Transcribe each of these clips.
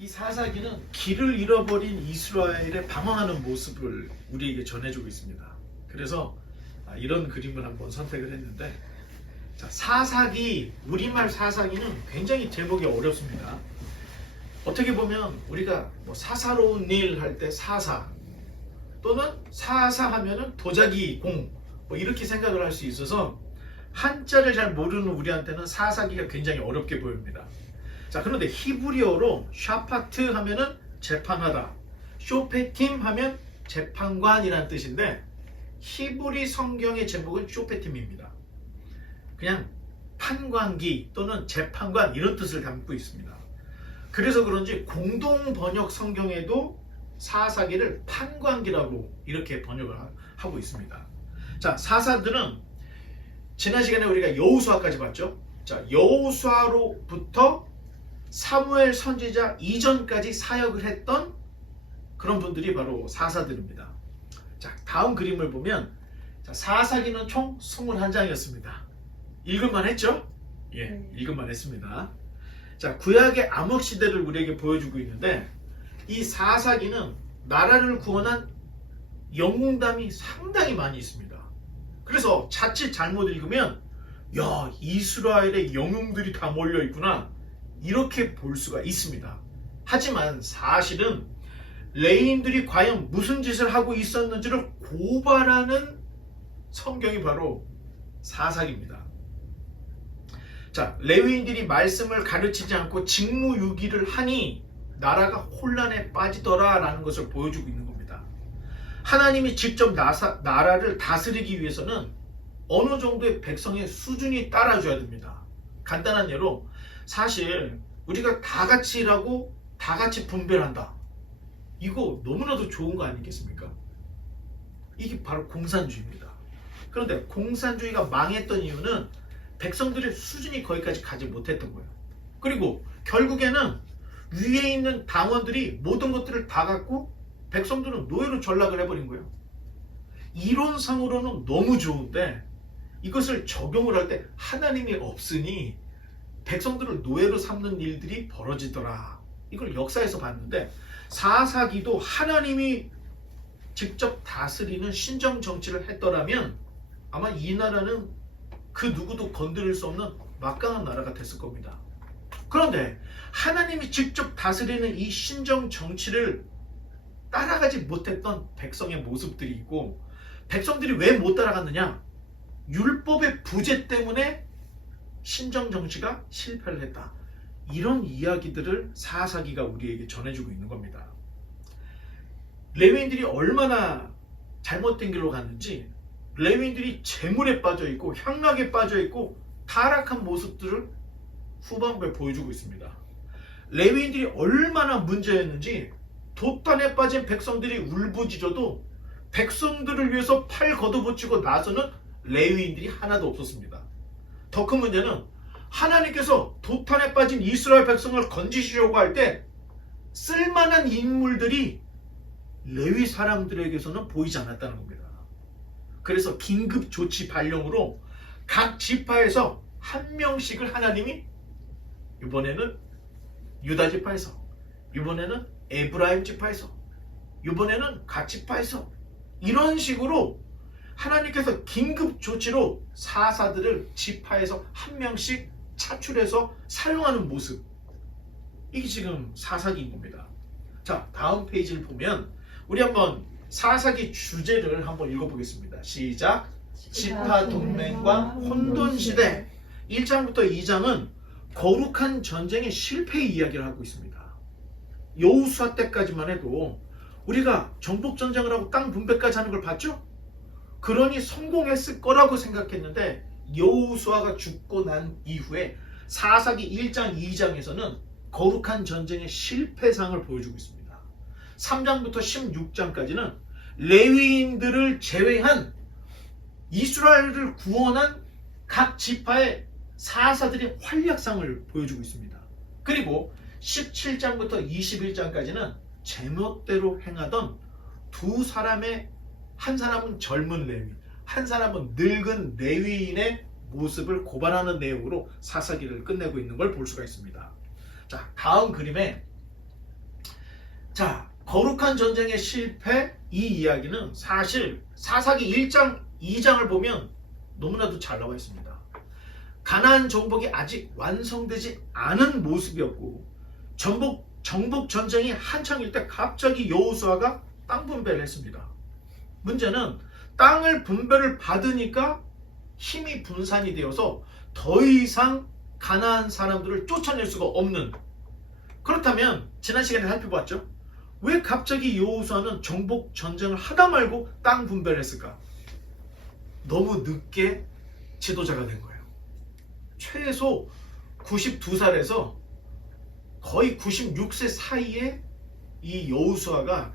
이 사사기는 길을 잃어버린 이스라엘의 방황하는 모습을 우리에게 전해주고 있습니다. 그래서 이런 그림을 한번 선택을 했는데, 자, 사사기, 우리말 사사기는 굉장히 제목이 어렵습니다. 어떻게 보면 우리가 뭐 사사로운 일 할 때 사사, 또는 사사하면은 도자기 공, 뭐 이렇게 생각을 할 수 있어서 한자를 잘 모르는 우리한테는 사사기가 굉장히 어렵게 보입니다. 자, 그런데 히브리어로 샤파트 하면은 재판하다, 쇼페팀 하면 재판관이란 뜻인데, 히브리 성경의 제목은 쇼페팀입니다. 그냥 판관기 또는 재판관 이런 뜻을 담고 있습니다. 그래서 그런지 공동 번역 성경에도 사사기를 판관기라고 이렇게 번역을 하고 있습니다. 자, 사사들은 지난 시간에 우리가 여호수아까지 봤죠. 자, 여호수아로부터 사무엘 선지자 이전까지 사역을 했던 그런 분들이 바로 사사들입니다. 자, 다음 그림을 보면, 자, 사사기는 총 21장이었습니다. 읽을만 했죠? 예, 읽을만 했습니다. 자, 구약의 암흑 시대를 우리에게 보여주고 있는데, 이 사사기는 나라를 구원한 영웅담이 상당히 많이 있습니다. 그래서 자칫 잘못 읽으면, 야, 이스라엘의 영웅들이 다 몰려 있구나, 이렇게 볼 수가 있습니다. 하지만 사실은 레위인들이 과연 무슨 짓을 하고 있었는지를 고발하는 성경이 바로 사사기입니다. 자, 레위인들이 말씀을 가르치지 않고 직무유기를 하니 나라가 혼란에 빠지더라 라는 것을 보여주고 있는 겁니다. 하나님이 직접 나라를 다스리기 위해서는 어느 정도의 백성의 수준이 따라줘야 됩니다. 간단한 예로, 사실 우리가 다 같이 일하고 다 같이 분배한다, 이거 너무나도 좋은 거 아니겠습니까? 이게 바로 공산주의입니다. 그런데 공산주의가 망했던 이유는 백성들의 수준이 거기까지 가지 못했던 거예요. 그리고 결국에는 위에 있는 당원들이 모든 것들을 다 갖고 백성들은 노예로 전락을 해버린 거예요. 이론상으로는 너무 좋은데 이것을 적용을 할 때 하나님이 없으니 백성들을 노예로 삼는 일들이 벌어지더라. 이걸 역사에서 봤는데, 사사기도 하나님이 직접 다스리는 신정 정치를 했더라면 아마 이 나라는 그 누구도 건드릴 수 없는 막강한 나라가 됐을 겁니다. 그런데 하나님이 직접 다스리는 이 신정 정치를 따라가지 못했던 백성의 모습들이 있고, 백성들이 왜 못 따라갔느냐? 율법의 부재 때문에 신정 정치가 실패를 했다. 이런 이야기들을 사사기가 우리에게 전해주고 있는 겁니다. 레위인들이 얼마나 잘못된 길로 갔는지, 레위인들이 재물에 빠져있고 향락에 빠져있고 타락한 모습들을 후반부에 보여주고 있습니다. 레위인들이 얼마나 문제였는지, 도탄에 빠진 백성들이 울부짖어도 백성들을 위해서 팔 걷어붙이고 나서는 레위인들이 하나도 없었습니다. 더 큰 문제는 하나님께서 도탄에 빠진 이스라엘 백성을 건지시려고 할 때 쓸만한 인물들이 레위 사람들에게서는 보이지 않았다는 겁니다. 그래서 긴급 조치 발령으로 각 지파에서 한 명씩을 하나님이, 이번에는 유다 지파에서, 이번에는 에브라임 지파에서, 이번에는 각 지파에서, 이런 식으로 하나님께서 긴급 조치로 사사들을 지파에서 한 명씩 차출해서 사용하는 모습, 이게 지금 사사기인 겁니다. 자, 다음 페이지를 보면 우리 한번 사사기 주제를 한번 읽어보겠습니다. 시작. 지파 동맹과 혼돈시대. 1장부터 2장은 거룩한 전쟁의 실패 이야기를 하고 있습니다. 여호수아 때까지만 해도 우리가 정복전쟁을 하고 땅 분배까지 하는 걸 봤죠? 그러니 성공했을 거라고 생각했는데, 여호수아가 죽고 난 이후에 사사기 1장 2장에서는 거룩한 전쟁의 실패상을 보여주고 있습니다. 3장부터 16장까지는 레위인들을 제외한 이스라엘을 구원한 각 지파의 사사들의 활약상을 보여주고 있습니다. 그리고 17장부터 21장까지는 제멋대로 행하던 두 사람의, 한 사람은 젊은 레위, 한 사람은 늙은 레위인의 모습을 고발하는 내용으로 사사기를 끝내고 있는 걸 볼 수가 있습니다. 자, 다음 그림에 자, 거룩한 전쟁의 실패, 이 이야기는 사실 사사기 1장, 2장을 보면 너무나도 잘 나와 있습니다. 가나안 정복이 아직 완성되지 않은 모습이었고 정복 전쟁이 한창일 때 갑자기 여호수아가 땅 분배를 했습니다. 문제는 땅을 분배를 받으니까 힘이 분산이 되어서 더 이상 가나안 사람들을 쫓아낼 수가 없는, 그렇다면 지난 시간에 살펴봤죠? 왜 갑자기 여호수아는 정복 전쟁을 하다 말고 땅 분배를 했을까? 너무 늦게 지도자가 된 거예요. 최소 92살에서 거의 96세 사이에 이 여호수아가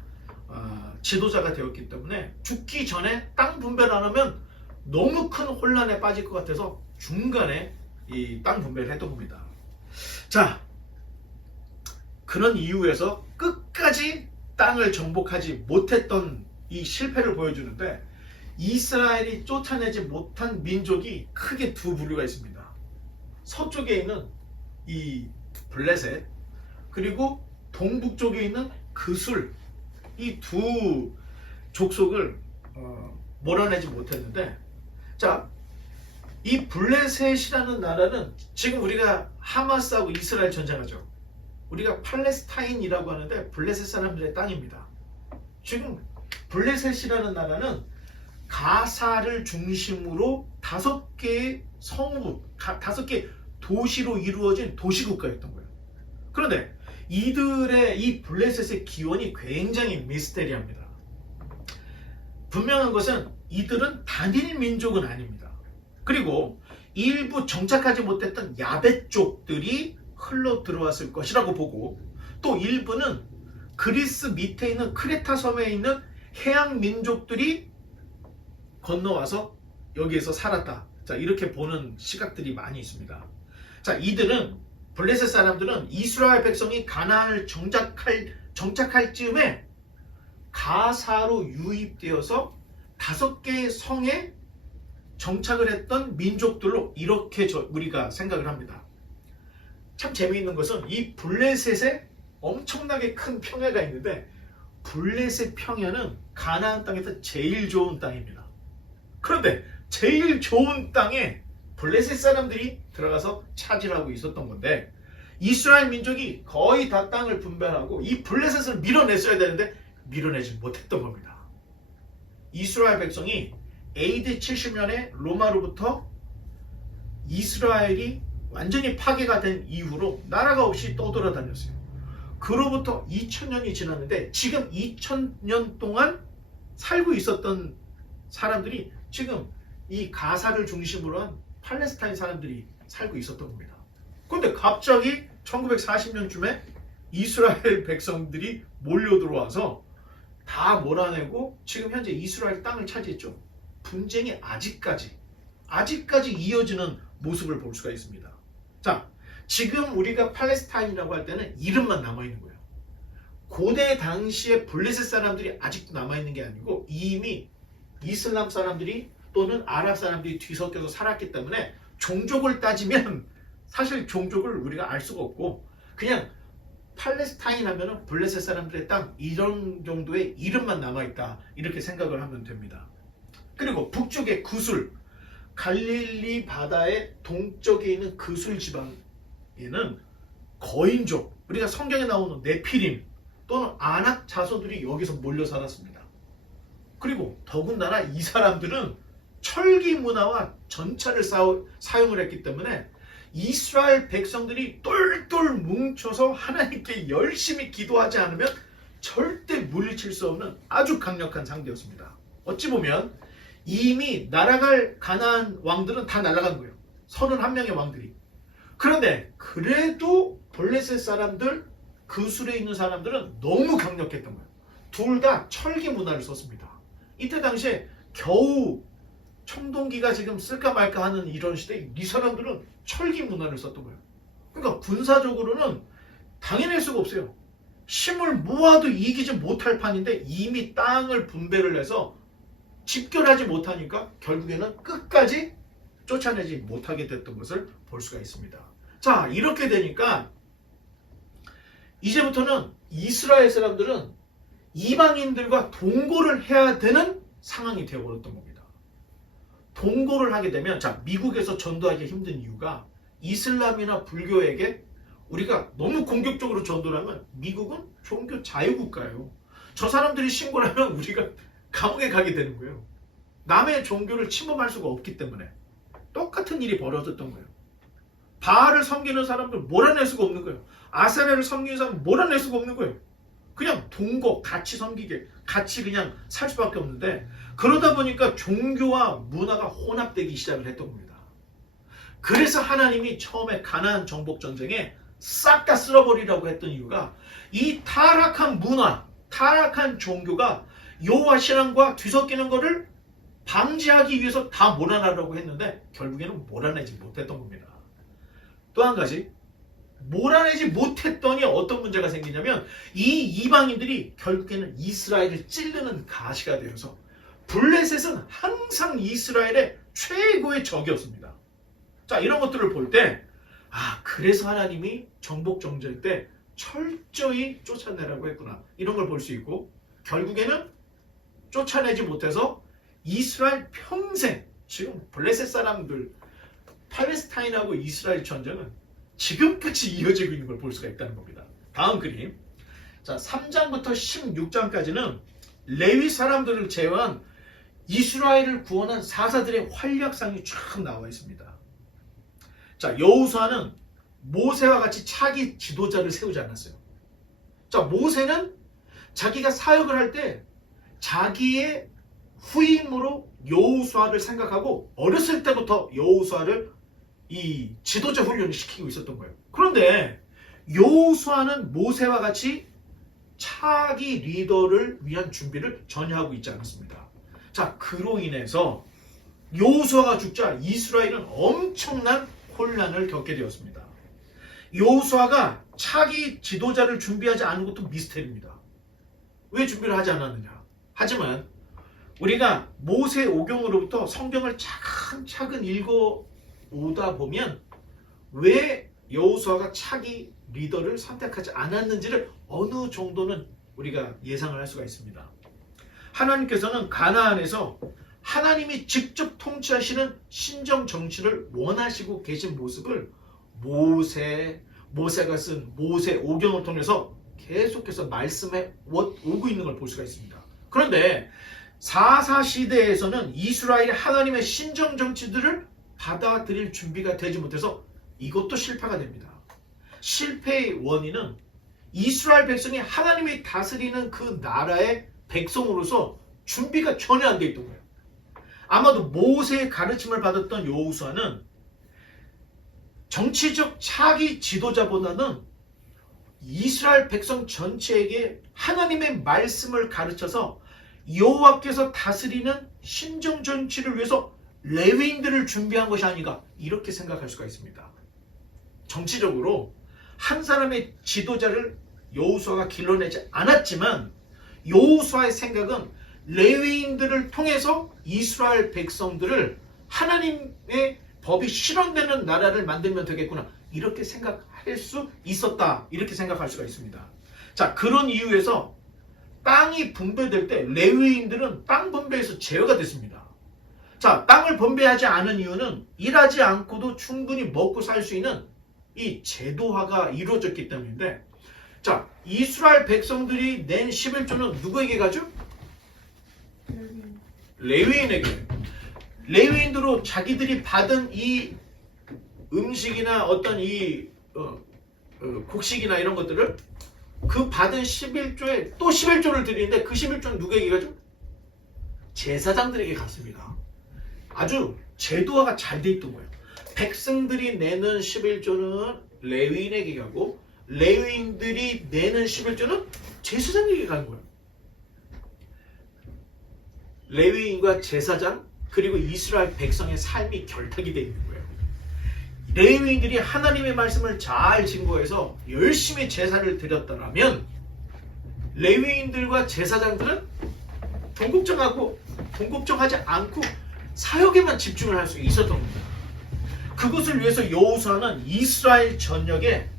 지도자가 되었기 때문에 죽기 전에 땅 분배를 안 하면 너무 큰 혼란에 빠질 것 같아서 중간에 이 땅 분배를 했던 겁니다. 자, 그런 이유에서 끝까지 땅을 정복하지 못했던 이 실패를 보여주는데, 이스라엘이 쫓아내지 못한 민족이 크게 두 부류가 있습니다. 서쪽에 있는 이 블레셋, 그리고 동북쪽에 있는 그술, 이 두 족속을 몰아내지 못했는데, 자, 이 블레셋이라는 나라는 지금 우리가 하마스하고 이스라엘 전쟁하죠. 우리가 팔레스타인이라고 하는데 블레셋 사람들의 땅입니다. 지금 블레셋이라는 나라는 가사를 중심으로 5개의 성읍, 5개 도시로 이루어진 도시국가였던 거예요. 그런데 이들의 이 블레셋의 기원이 굉장히 미스테리합니다. 분명한 것은 이들은 단일 민족은 아닙니다. 그리고 일부 정착하지 못했던 야베족들이 흘러 들어왔을 것이라고 보고, 또 일부는 그리스 밑에 있는 크레타 섬에 있는 해양 민족들이 건너와서 여기에서 살았다. 자, 이렇게 보는 시각들이 많이 있습니다. 자, 이들은, 블레셋 사람들은 이스라엘 백성이 가나안을 정착할 즈음에 가사로 유입되어서 5개의 성에 정착을 했던 민족들로 이렇게 우리가 생각을 합니다. 참 재미있는 것은 이 블레셋에 엄청나게 큰 평야가 있는데, 블레셋 평야는 가나안 땅에서 제일 좋은 땅입니다. 그런데 제일 좋은 땅에 블레셋 사람들이 들어가서 차지하고 있었던 건데, 이스라엘 민족이 거의 다 땅을 분배하고 이 블레셋을 밀어냈어야 되는데 밀어내지 못했던 겁니다. 이스라엘 백성이 AD 70년에 로마로부터 이스라엘이 완전히 파괴가 된 이후로 나라가 없이 떠돌아다녔어요. 그로부터 2000년이 지났는데 지금 2000년 동안 살고 있었던 사람들이 지금 이 가사를 중심으로 한 팔레스타인 사람들이 살고 있었던 겁니다. 그런데 갑자기 1940년쯤에 이스라엘 백성들이 몰려 들어와서 다 몰아내고 지금 현재 이스라엘 땅을 차지했죠. 분쟁이 아직까지 이어지는 모습을 볼 수가 있습니다. 자, 지금 우리가 팔레스타인이라고 할 때는 이름만 남아있는 거예요. 고대 당시에 블레셋 사람들이 아직도 남아있는 게 아니고 이미 이슬람 사람들이 또는 아랍 사람들이 뒤섞여서 살았기 때문에 종족을 따지면 사실 종족을 우리가 알 수가 없고, 그냥 팔레스타인 하면은 블레셋 사람들의 땅, 이런 정도의 이름만 남아있다, 이렇게 생각을 하면 됩니다. 그리고 북쪽의 그술, 갈릴리 바다의 동쪽에 있는 그술 지방에는 거인족, 우리가 성경에 나오는 네피림 또는 아낙 자손들이 여기서 몰려 살았습니다. 그리고 더군다나 이 사람들은 철기 문화와 전차를 사용을 했기 때문에 이스라엘 백성들이 똘똘 뭉쳐서 하나님께 열심히 기도하지 않으면 절대 물리칠 수 없는 아주 강력한 상대였습니다. 어찌 보면 이미 날아갈 가나안 왕들은 다 날아간 거예요. 31명의 왕들이. 그런데 그래도 블레셋 사람들, 그술에 있는 사람들은 너무 강력했던 거예요. 둘 다 철기 문화를 썼습니다. 이때 당시에 겨우 청동기가 지금 쓸까 말까 하는 이런 시대에 이 사람들은 철기 문화를 썼던 거예요. 그러니까 군사적으로는 당해낼 수가 없어요. 힘을 모아도 이기지 못할 판인데 이미 땅을 분배를 해서 집결하지 못하니까 결국에는 끝까지 쫓아내지 못하게 됐던 것을 볼 수가 있습니다. 자, 이렇게 되니까 이제부터는 이스라엘 사람들은 이방인들과 동거를 해야 되는 상황이 되어버렸던 겁니다. 동거를 하게 되면, 자, 미국에서 전도하기 힘든 이유가 이슬람이나 불교에게 우리가 너무 공격적으로 전도를 하면 미국은 종교 자유국가예요. 저 사람들이 신고를 하면 우리가 감옥에 가게 되는 거예요. 남의 종교를 침범할 수가 없기 때문에 똑같은 일이 벌어졌던 거예요. 바알을 섬기는 사람들 몰아낼 수가 없는 거예요. 아세라를 섬기는 사람 몰아낼 수가 없는 거예요. 그냥 동거 같이 섬기게, 같이 그냥 살 수밖에 없는데, 그러다 보니까 종교와 문화가 혼합되기 시작을 했던 겁니다. 그래서 하나님이 처음에 가나안 정복 전쟁에 싹 다 쓸어버리라고 했던 이유가 이 타락한 문화, 타락한 종교가 여호와 신앙과 뒤섞이는 것을 방지하기 위해서 다 몰아내라고 했는데 결국에는 몰아내지 못했던 겁니다. 또 한 가지, 몰아내지 못했더니 어떤 문제가 생기냐면 이 이방인들이 결국에는 이스라엘을 찌르는 가시가 되어서 블레셋은 항상 이스라엘의 최고의 적이었습니다. 자, 이런 것들을 볼 때, 그래서 하나님이 정복 정죄 때 철저히 쫓아내라고 했구나, 이런 걸 볼 수 있고, 결국에는 쫓아내지 못해서 이스라엘 평생, 지금 블레셋 사람들, 팔레스타인하고 이스라엘 전쟁은 지금까지 이어지고 있는 걸 볼 수가 있다는 겁니다. 다음 그림. 자, 3장부터 16장까지는 레위 사람들을 제외한 이스라엘을 구원한 사사들의 활약상이 쫙 나와 있습니다. 자, 여호수아는 모세와 같이 차기 지도자를 세우지 않았어요. 자, 모세는 자기가 사역을 할 때 자기의 후임으로 여호수아를 생각하고 어렸을 때부터 여호수아를 이 지도자 훈련을 시키고 있었던 거예요. 그런데 여호수아는 모세와 같이 차기 리더를 위한 준비를 전혀 하고 있지 않았습니다. 자, 그로 인해서 여호수아가 죽자 이스라엘은 엄청난 혼란을 겪게 되었습니다. 여호수아가 차기 지도자를 준비하지 않은 것도 미스테리입니다. 왜 준비를 하지 않았느냐? 하지만 우리가 모세 오경으로부터 성경을 차근차근 읽어오다 보면 왜 여호수아가 차기 리더를 선택하지 않았는지를 어느 정도는 우리가 예상을 할 수가 있습니다. 하나님께서는 가나안에서 하나님이 직접 통치하시는 신정 정치를 원하시고 계신 모습을 모세가 쓴 모세 오경을 통해서 계속해서 말씀해 오고 있는 걸 볼 수가 있습니다. 그런데 사사시대에서는 이스라엘이 하나님의 신정 정치들을 받아들일 준비가 되지 못해서 이것도 실패가 됩니다. 실패의 원인은 이스라엘 백성이 하나님이 다스리는 그 나라의 백성으로서 준비가 전혀 안 돼 있던 거예요. 아마도 모세의 가르침을 받았던 여호수아는 정치적 차기 지도자보다는 이스라엘 백성 전체에게 하나님의 말씀을 가르쳐서 여호와께서 다스리는 신정 정치를 위해서 레위인들을 준비한 것이 아닌가, 이렇게 생각할 수가 있습니다. 정치적으로 한 사람의 지도자를 여호수아가 길러내지 않았지만 여호수아의 생각은 레위인들을 통해서 이스라엘 백성들을 하나님의 법이 실현되는 나라를 만들면 되겠구나, 이렇게 생각할 수 있었다, 이렇게 생각할 수가 있습니다. 자, 그런 이유에서 땅이 분배될 때 레위인들은 땅 분배에서 제외가 됐습니다. 자, 땅을 분배하지 않은 이유는 일하지 않고도 충분히 먹고 살 수 있는 이 제도화가 이루어졌기 때문인데, 자, 이스라엘 백성들이 낸 11조는 누구에게 가죠? 레위인에게. 레위인으로 자기들이 받은 이 음식이나 어떤 이 곡식이나 이런 것들을 그 받은 11조에 또 11조를 드리는데 그 11조는 누구에게 가죠? 제사장들에게 갔습니다. 아주 제도화가 잘 돼 있던 거예요. 백성들이 내는 11조는 레위인에게 가고 레위인들이 내는 11조는 제사장에게 가는 거예요. 레위인과 제사장 그리고 이스라엘 백성의 삶이 결탁이 되어 있는 거예요. 레위인들이 하나님의 말씀을 잘 증거해서 열심히 제사를 드렸더라면 레위인들과 제사장들은 동국정하지 않고 사역에만 집중을 할 수 있었던 겁니다. 그것을 위해서 여호수아는 이스라엘 전역에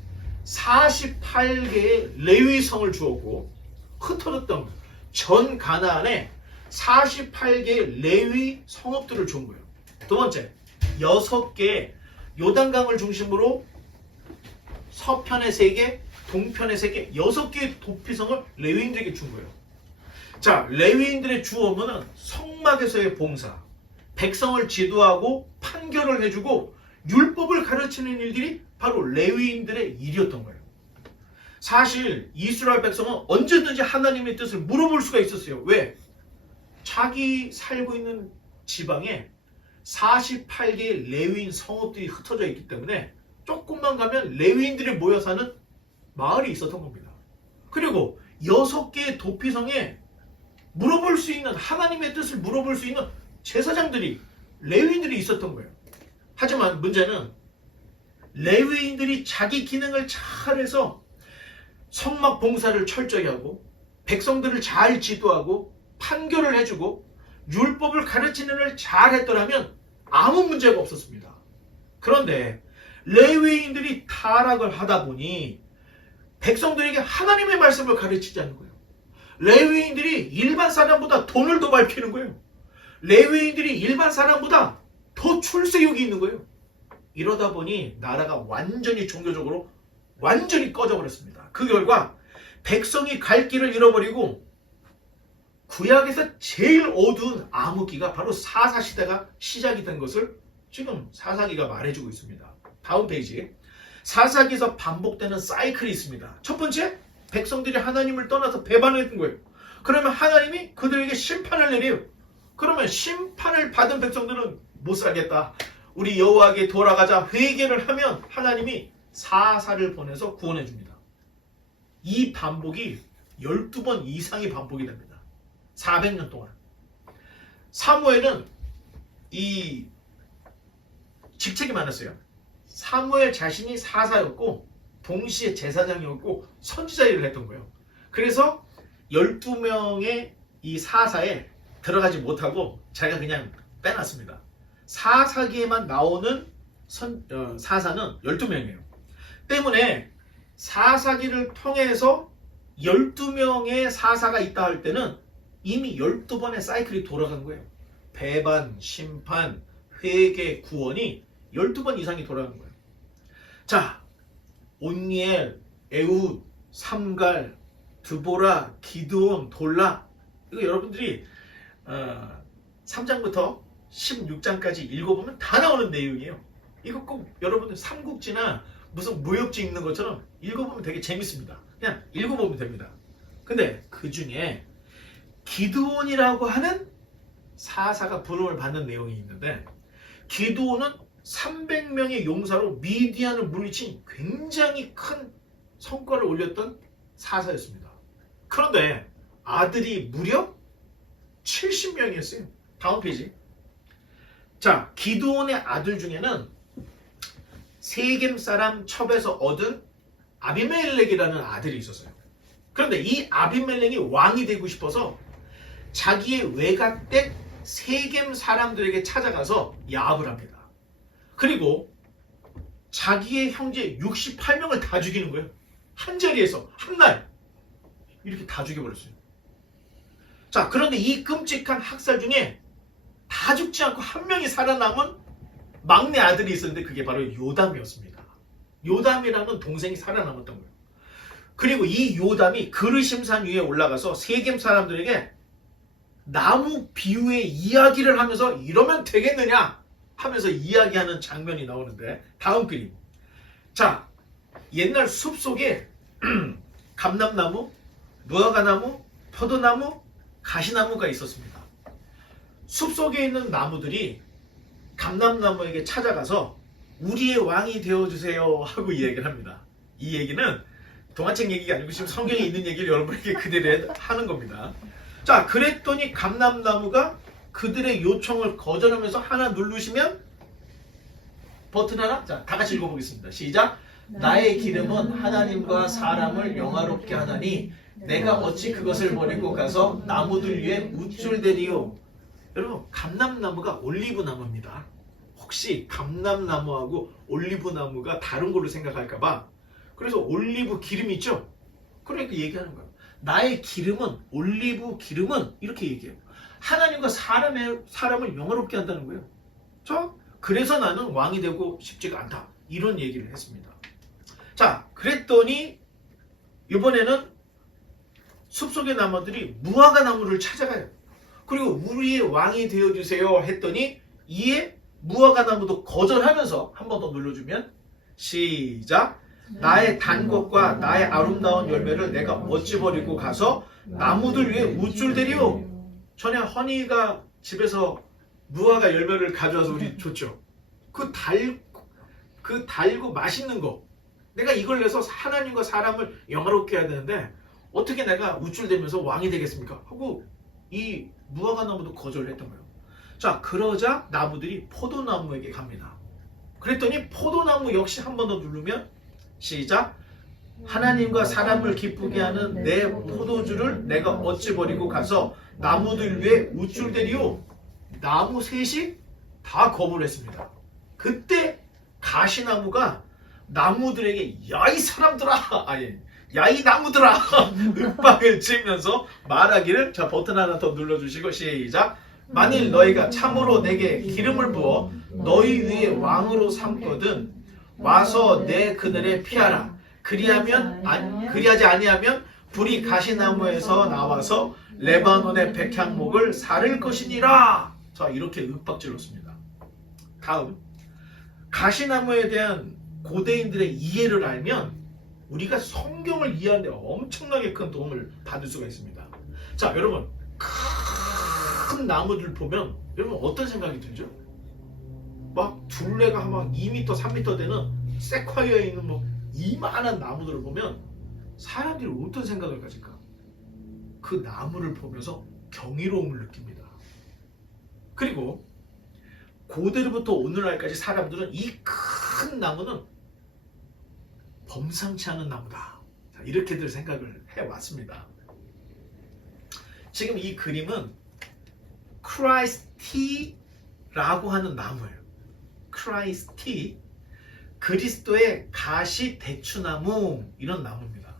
48개의 레위성을 주었고 흩어졌던 전 가나안에 48개의 레위 성읍들을 준 거예요. 두 번째, 6개의 요단강을 중심으로 서편의 3개, 동편의 3개, 6개의 도피성을 레위인들에게 준 거예요. 자, 레위인들의 주 업무는 성막에서의 봉사, 백성을 지도하고 판결을 해주고 율법을 가르치는 일들이 바로 레위인들의 일이었던 거예요. 사실 이스라엘 백성은 언제든지 하나님의 뜻을 물어볼 수가 있었어요. 왜? 자기 살고 있는 지방에 48개의 레위인 성읍들이 흩어져 있기 때문에 조금만 가면 레위인들이 모여 사는 마을이 있었던 겁니다. 그리고 6개의 도피성에 물어볼 수 있는, 하나님의 뜻을 물어볼 수 있는 제사장들이, 레위인들이 있었던 거예요. 하지만 문제는 레위인들이 자기 기능을 잘해서 성막 봉사를 철저히 하고 백성들을 잘 지도하고 판결을 해주고 율법을 가르치는 일을 잘했더라면 아무 문제가 없었습니다. 그런데 레위인들이 타락을 하다 보니 백성들에게 하나님의 말씀을 가르치지 않는 거예요. 레위인들이 일반 사람보다 돈을 더 밝히는 거예요. 레위인들이 일반 사람보다 더 출세욕이 있는 거예요. 이러다 보니 나라가 완전히 종교적으로 완전히 꺼져버렸습니다. 그 결과 백성이 갈 길을 잃어버리고 구약에서 제일 어두운 암흑기가 바로 사사시대가 시작이 된 것을 지금 사사기가 말해주고 있습니다. 다음 페이지. 사사기에서 반복되는 사이클이 있습니다. 첫 번째, 백성들이 하나님을 떠나서 배반을 했던 거예요. 그러면 하나님이 그들에게 심판을 내려요. 그러면 심판을 받은 백성들은 못 살겠다, 우리 여호와에게 돌아가자 회개를 하면 하나님이 사사를 보내서 구원해 줍니다. 이 반복이 12번 이상이 반복이 됩니다. 400년 동안. 사무엘은 이 직책이 많았어요. 사무엘 자신이 사사였고 동시에 제사장이었고 선지자 일을 했던 거예요. 그래서 12명의 이 사사에 들어가지 못하고 자기가 그냥 빼놨습니다. 사사기에만 나오는 사사는 12명이에요. 때문에 사사기를 통해서 12명의 사사가 있다 할 때는 이미 12번의 사이클이 돌아간 거예요. 배반, 심판, 회개, 구원이 12번 이상이 돌아간 거예요. 자, 온니엘, 에훗, 삼갈, 드보라, 기드온, 돌라, 이거 여러분들이 3장부터 16장까지 읽어보면 다 나오는 내용이에요. 이거 꼭 여러분들 삼국지나 무슨 무협지 읽는 것처럼 읽어보면 되게 재밌습니다. 그냥 읽어보면 됩니다. 근데 그 중에 기드온이라고 하는 사사가 부름을 받는 내용이 있는데, 기드온은 300명의 용사로 미디안을 물리친 굉장히 큰 성과를 올렸던 사사였습니다. 그런데 아들이 무려 70명이었어요. 다음 페이지. 자, 기드온의 아들 중에는 세겜 사람 첩에서 얻은 아비멜렉이라는 아들이 있었어요. 그런데 이 아비멜렉이 왕이 되고 싶어서 자기의 외갓댁 세겜 사람들에게 찾아가서 야합을 합니다. 그리고 자기의 형제 68명을 다 죽이는 거예요. 한 자리에서 한 날 이렇게 다 죽여버렸어요. 자, 그런데 이 끔찍한 학살 중에 다 죽지 않고 한 명이 살아남은 막내 아들이 있었는데 그게 바로 요담이었습니다. 요담이라는 동생이 살아남았던 거예요. 그리고 이 요담이 그르심산 위에 올라가서 세겜 사람들에게 나무 비유의 이야기를 하면서 이러면 되겠느냐 하면서 이야기하는 장면이 나오는데, 다음 그림. 자, 옛날 숲속에 감람나무, 무화과나무, 포도나무, 가시나무가 있었습니다. 숲속에 있는 나무들이 감람나무에게 찾아가서 우리의 왕이 되어주세요 하고 이야기를 합니다. 이 얘기는 동화책 얘기가 아니고 지금 성경에 있는 얘기를 여러분에게 그대로 하는 겁니다. 자, 그랬더니 감람나무가 그들의 요청을 거절하면서 하나 누르시면 버튼 하나, 자, 다 같이 읽어보겠습니다. 시작. 나의 기름은 하나님과 사람을 영화롭게 하나니 내가 어찌 그것을 버리고 가서 나무들 위에 우쭐대리요. 여러분, 감람나무가 올리브나무입니다. 혹시 감람나무하고 올리브나무가 다른 걸로 생각할까봐 그래서 올리브 기름 있죠? 그러니까 얘기하는 거예요. 나의 기름은, 올리브 기름은 이렇게 얘기해요. 하나님과 사람을 영화롭게 한다는 거예요. 그래서 나는 왕이 되고 싶지가 않다. 이런 얘기를 했습니다. 자, 그랬더니 이번에는 숲속의 나무들이 무화과 나무를 찾아가요. 그리고 우리의 왕이 되어주세요 했더니 이에 무화과 나무도 거절하면서 한 번 더 눌러주면 시작. 나의 단 것과 나의 아름다운 열매를 내가 어찌 버리고 가서 나무들 위에 우쭐대리오. 전에 허니가 집에서 무화과 열매를 가져와서 우리 줬죠. 그 달고 맛있는 거. 내가 이걸 내서 하나님과 사람을 영화롭게 해야 되는데 어떻게 내가 우쭐대면서 왕이 되겠습니까? 하고 이 무화과 나무도 거절을 했던 거예요. 자, 그러자 나무들이 포도나무에게 갑니다. 그랬더니 포도나무 역시 한 번 더 누르면 시작. 하나님과 사람을 기쁘게 하는 내 포도주를 내가 어찌 버리고 가서 나무들 위에 우쭐대리오. 나무 셋이 다 거부를 했습니다. 그때 가시나무가 나무들에게 야 이 사람들아, 야 이 나무들아 윽박을 치면서 말하기를, 자 버튼 하나 더 눌러주시고 시작. 만일 너희가 참으로 내게 기름을 부어 너희 위에 왕으로 삼거든 와서 내 그늘에 피하라. 그리하지 아니하면 불이 가시나무에서 나와서 레바논의 백향목을 사를 것이니라. 자, 이렇게 윽박질렀습니다. 다음, 가시나무에 대한 고대인들의 이해를 알면 우리가 성경을 이해하는 데 엄청나게 큰 도움을 받을 수가 있습니다. 자, 여러분, 큰 나무들 보면 여러분 어떤 생각이 들죠? 막 둘레가 막 2m, 3m 되는 세콰이어에 있는 뭐 이만한 나무들을 보면 사람들이 어떤 생각을 가질까? 그 나무를 보면서 경이로움을 느낍니다. 그리고 고대로부터 오늘날까지 사람들은 이 큰 나무는 범상치 않은 나무다. 자, 이렇게들 생각을 해왔습니다. 지금 이 그림은 크라이스티라고 하는 나무예요. 크라이스티, 그리스도의 가시 대추나무, 이런 나무입니다.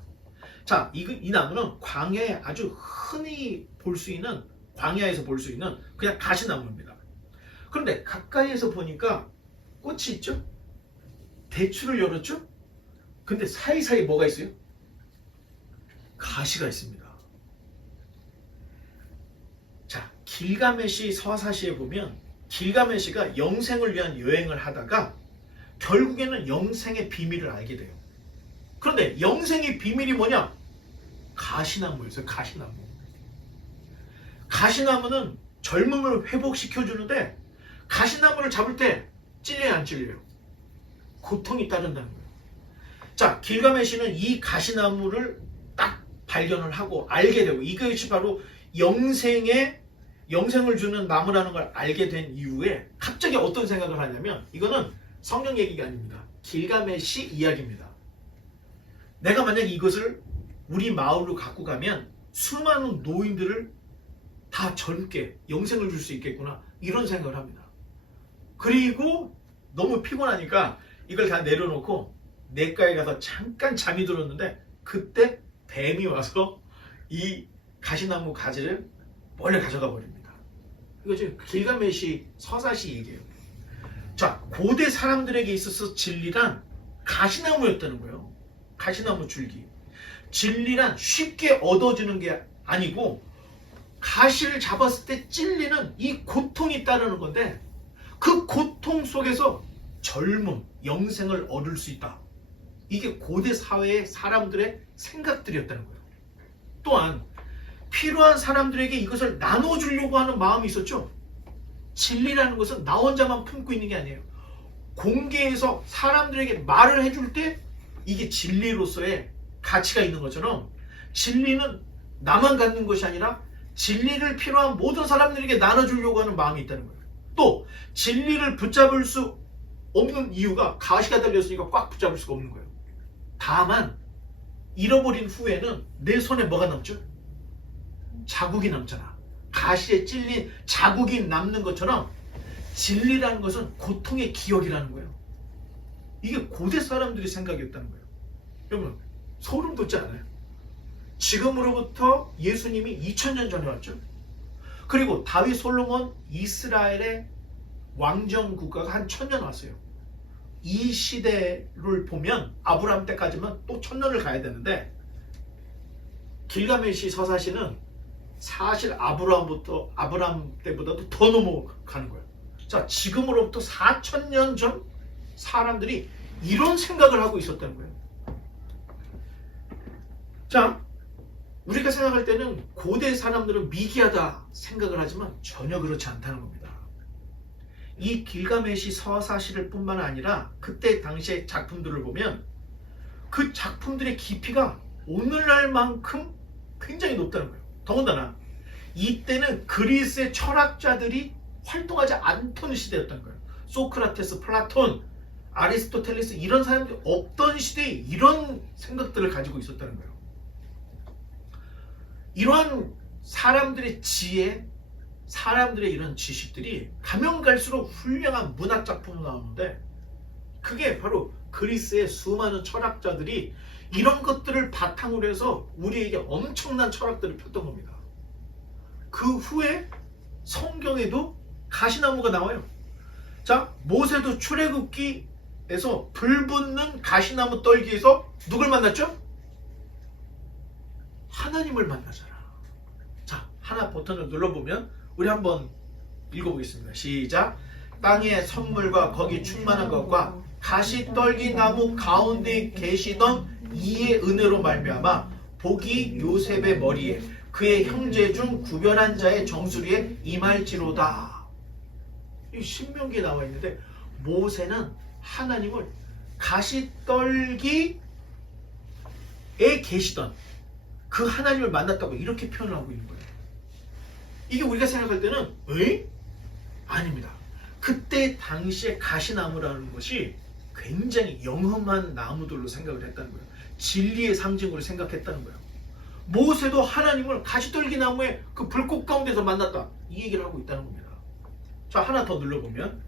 자, 이 나무는 광야에 아주 흔히 볼 수 있는, 광야에서 볼 수 있는 그냥 가시나무입니다. 그런데 가까이에서 보니까 꽃이 있죠? 대추를 열었죠? 근데 사이사이 뭐가 있어요? 가시가 있습니다. 자, 길가메시 서사시에 보면 길가메시가 영생을 위한 여행을 하다가 결국에는 영생의 비밀을 알게 돼요. 그런데 영생의 비밀이 뭐냐? 가시나무였어요. 가시나무. 가시나무는 젊음을 회복시켜주는데 가시나무를 잡을 때 찔려요, 안 찔려요? 고통이 따른다는 거예요. 자, 길가메시는 이 가시나무를 딱 발견을 하고 알게 되고 이것이 바로 영생을 주는 나무라는 걸 알게 된 이후에 갑자기 어떤 생각을 하냐면, 이거는 성경 얘기가 아닙니다. 길가메시 이야기입니다. 내가 만약 이것을 우리 마을로 갖고 가면 수많은 노인들을 다 젊게 영생을 줄 수 있겠구나, 이런 생각을 합니다. 그리고 너무 피곤하니까 이걸 다 내려놓고 내과에 가서 잠깐 잠이 들었는데 그때 뱀이 와서 이 가시나무 가지를 멀리 가져가 버립니다. 이거 지금 길가메시 서사시 얘기예요. 자, 고대 사람들에게 있어서 진리란 가시나무였다는 거예요. 가시나무 줄기. 진리란 쉽게 얻어지는 게 아니고 가시를 잡았을 때 찔리는 이 고통이 따르는 건데, 그 고통 속에서 젊음, 영생을 얻을 수 있다. 이게 고대 사회의 사람들의 생각들이었다는 거예요. 또한 필요한 사람들에게 이것을 나눠주려고 하는 마음이 있었죠. 진리라는 것은 나 혼자만 품고 있는 게 아니에요. 공개해서 사람들에게 말을 해줄 때 이게 진리로서의 가치가 있는 것처럼, 진리는 나만 갖는 것이 아니라 진리를 필요한 모든 사람들에게 나눠주려고 하는 마음이 있다는 거예요. 또 진리를 붙잡을 수 없는 이유가 가시가 달렸으니까 꽉 붙잡을 수가 없는 거예요. 다만 잃어버린 후에는 내 손에 뭐가 남죠? 자국이 남잖아. 가시에 찔린 자국이 남는 것처럼 진리라는 것은 고통의 기억이라는 거예요. 이게 고대 사람들의 생각이었다는 거예요. 여러분 소름 돋지 않아요? 지금으로부터 예수님이 2000년 전에 왔죠. 그리고 다윗 솔로몬 이스라엘의 왕정 국가가 한 1000년 왔어요. 이 시대를 보면 아브라함 때까지만 또 1000년을 가야 되는데 길가메시 서사시는 사실 아브라함 때보다도 더 넘어가는 거예요. 자, 지금으로부터 4000년 전 사람들이 이런 생각을 하고 있었다는 거예요. 자, 우리가 생각할 때는 고대 사람들은 미개하다 생각을 하지만 전혀 그렇지 않다는 겁니다. 이 길가메시 서사시를 뿐만 아니라 그때 당시의 작품들을 보면 그 작품들의 깊이가 오늘날만큼 굉장히 높다는 거예요. 더군다나 이때는 그리스의 철학자들이 활동하지 않던 시대였던 거예요. 소크라테스, 플라톤, 아리스토텔레스 이런 사람들이 없던 시대에 이런 생각들을 가지고 있었다는 거예요. 이러한 사람들의 지혜, 사람들의 이런 지식들이 가면 갈수록 훌륭한 문학작품으로 나오는데 그게 바로 그리스의 수많은 철학자들이 이런 것들을 바탕으로 해서 우리에게 엄청난 철학들을 폈던 겁니다. 그 후에 성경에도 가시나무가 나와요. 자, 모세도 출애굽기에서 불붙는 가시나무 떨기에서 누굴 만났죠? 하나님을 만나잖아. 자, 하나 버튼을 눌러보면 우리 한번 읽어보겠습니다. 시작. 땅의 선물과 거기 충만한 것과 가시떨기 나무 가운데 계시던 이의 은혜로 말미암아 복이 요셉의 머리에 그의 형제 중 구별한 자의 정수리에 임할지로다. 이 신명기에 나와 있는데 모세는 하나님을 가시떨기에 계시던 그 하나님을 만났다고 이렇게 표현하고 있는 거예요. 이게 우리가 생각할 때는 에이? 아닙니다. 그때 당시에 가시나무라는 것이 굉장히 영험한 나무들로 생각을 했다는 거예요. 진리의 상징으로 생각했다는 거예요. 모세도 하나님을 가시떨기 나무의 그 불꽃 가운데서 만났다. 이 얘기를 하고 있다는 겁니다. 자, 하나 더 눌러보면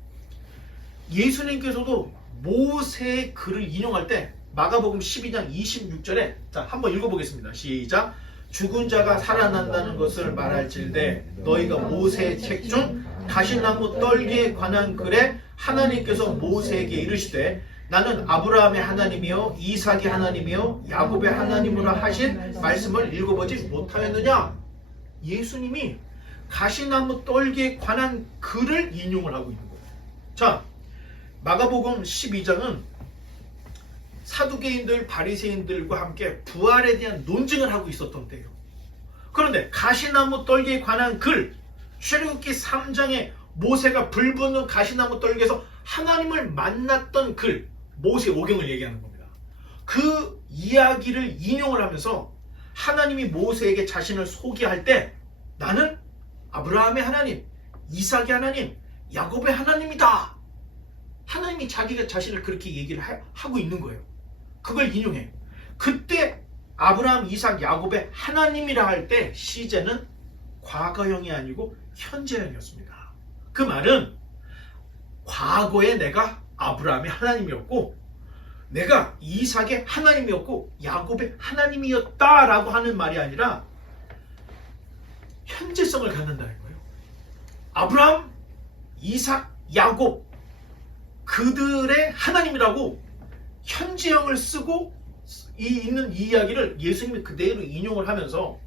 예수님께서도 모세의 글을 인용할 때 마가복음 12장 26절에 자, 한번 읽어보겠습니다. 시작. 죽은 자가 살아난다는 것을 말할질대 너희가 모세의 책 중 가시나무 떨기에 관한 글에 하나님께서 모세에게 이르시되 나는 아브라함의 하나님이요 이삭의 하나님이요 야곱의 하나님으로 하신 말씀을 읽어보지 못하였느냐. 예수님이 가시나무 떨기에 관한 글을 인용을 하고 있는 거예요. 자, 마가복음 12장은 사두개인들, 바리새인들과 함께 부활에 대한 논쟁을 하고 있었던 때예요. 그런데 가시나무 떨기에 관한 글, 출애굽기 3장에 모세가 불붙는 가시나무 떨기에서 하나님을 만났던 글, 모세 오경을 얘기하는 겁니다. 그 이야기를 인용을 하면서 하나님이 모세에게 자신을 소개할 때 나는 아브라함의 하나님, 이삭의 하나님, 야곱의 하나님이다. 하나님이 자기가 자신을 그렇게 얘기를 하고 있는 거예요. 그걸 인용해. 그때 아브라함, 이삭, 야곱의 하나님이라 할 때 시제는 과거형이 아니고 현재형이었습니다. 그 말은 과거에 내가 아브라함의 하나님이었고 내가 이삭의 하나님이었고 야곱의 하나님이었다라고 하는 말이 아니라 현재성을 갖는다는 거예요. 아브라함, 이삭, 야곱 그들의 하나님이라고 현재형을 쓰고 있는 이 이야기를 예수님이 그대로 인용을 하면서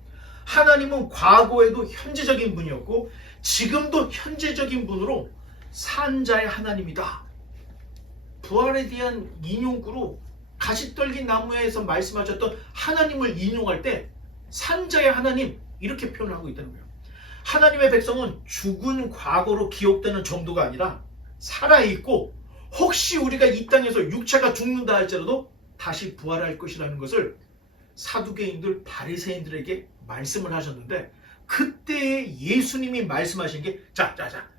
하나님은 과거에도 현재적인 분이었고 지금도 현재적인 분으로 산자의 하나님이다. 부활에 대한 인용구로 가시떨기 나무에서 말씀하셨던 하나님을 인용할 때 산자의 하나님 이렇게 표현을 하고 있다는 거예요. 하나님의 백성은 죽은 과거로 기억되는 정도가 아니라 살아있고 혹시 우리가 이 땅에서 육체가 죽는다 할지라도 다시 부활할 것이라는 것을 사두개인들, 바리새인들에게 말씀을 하셨는데 그때 예수님이 말씀하신 게 자,